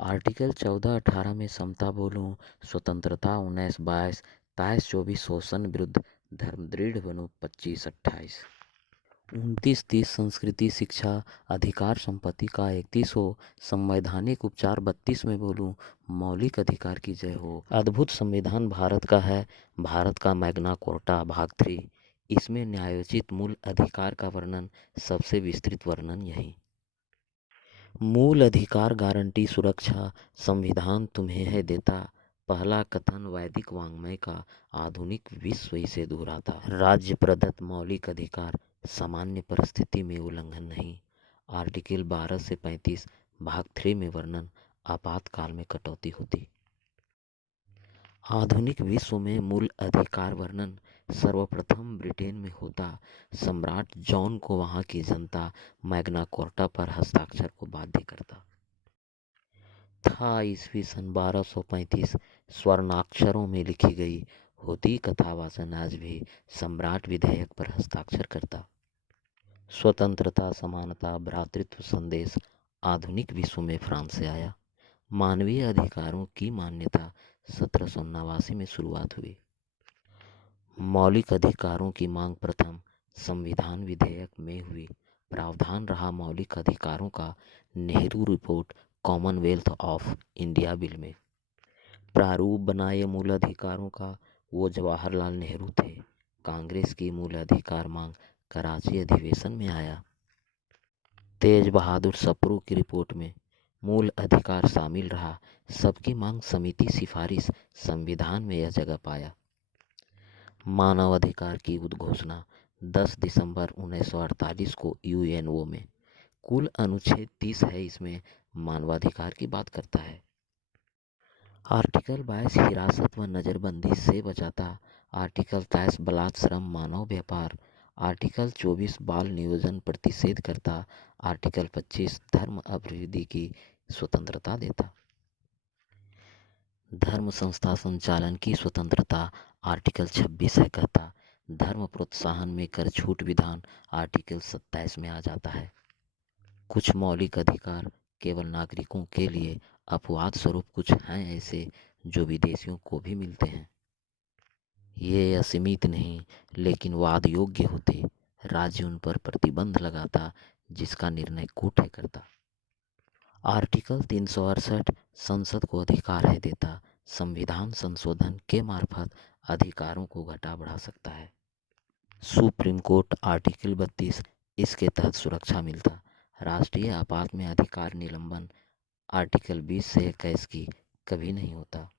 Article 14-18 में समता बोलूं, स्वतंत्रता 19-22, 23-24 शोषण विरुद्ध, धर्म दृढ़ बनो 25-28, 29-30 संस्कृति शिक्षा अधिकार संपत्ति का 31 हो, संवैधानिक उपचार 32 में बोलूं, मौलिक अधिकार की जय हो। अद्भुत संविधान भारत का है, भारत का मैग्ना कार्टा भाग 3, इसमें न्यायोचित मूल अधिकार का वर्णन, सबसे विस्तृत वर्णन यही। मूल अधिकार गारंटी सुरक्षा संविधान तुम्हें है देता, पहला कथन वैदिक वाङ्मय का, आधुनिक विश्व इसे दोहराता। राज्य प्रदत्त मौलिक अधिकार सामान्य परिस्थिति में उल्लंघन नहीं। आर्टिकल 12 से 35 भाग 3 में वर्णन, आपातकाल में कटौती होती। आधुनिक विश्व में मूल अधिकार वर्णन सर्वप्रथम ब्रिटेन में होता। सम्राट जॉन को वहाँ की जनता मैग्ना कार्टा पर हस्ताक्षर को बाध्य करता था। ईस्वी सन 1235 स्वर्णाक्षरों में लिखी गई होती कथावाचन आज भी सम्राट विधेयक पर हस्ताक्षर करता। स्वतंत्रता समानता भ्रातृत्व संदेश आधुनिक विश्व में फ्रांस से आया। मानवीय अधिकारों की मान्यता 1789 में शुरुआत हुई। मौलिक अधिकारों की मांग प्रथम संविधान विधेयक में हुई। प्रावधान रहा मौलिक अधिकारों का Nehru report Commonwealth of India bill में। प्रारूप बनाए मूल अधिकारों का वो जवाहरलाल नेहरू थे। कांग्रेस की मूल अधिकार मांग कराची अधिवेशन में आया। तेज बहादुर सप्रू की रिपोर्ट में मूल अधिकार शामिल रहा। सबकी मांग समिति सिफारिश संविधान में यह जगह पाया। मानव अधिकार की उद्घोषणा 10 दिसंबर 1948 को यूएनओ में। कुल अनुच्छेद 30 है, इसमें मानवाधिकार की बात करता है। आर्टिकल 22 हिरासत व नज़रबंदी से बचाता। आर्टिकल 23 बलात् श्रम मानव व्यापार। आर्टिकल 24 बाल नियोजन प्रतिषेध करता। आर्टिकल 25 धर्म अभिवृद्धि की स्वतंत्रता देता। धर्म संस्था संचालन की स्वतंत्रता आर्टिकल 26 है कहता। धर्म प्रोत्साहन में कर छूट विधान आर्टिकल 27 में आ जाता है। कुछ मौलिक अधिकार केवल नागरिकों के लिए, अपवाद स्वरूप कुछ हैं ऐसे जो विदेशियों को भी मिलते हैं। ये असीमित नहीं लेकिन वाद योग्य होते। राज्य उन पर प्रतिबंध लगाता जिसका निर्णय कोर्ट है करता। आर्टिकल 368 संसद को अधिकार है देता। संविधान संशोधन के मार्फत अधिकारों को घटा बढ़ा सकता है। सुप्रीम कोर्ट आर्टिकल 32 इसके तहत सुरक्षा मिलता। राष्ट्रीय आपात में अधिकार निलंबन आर्टिकल 20 से 21 की कभी नहीं होता।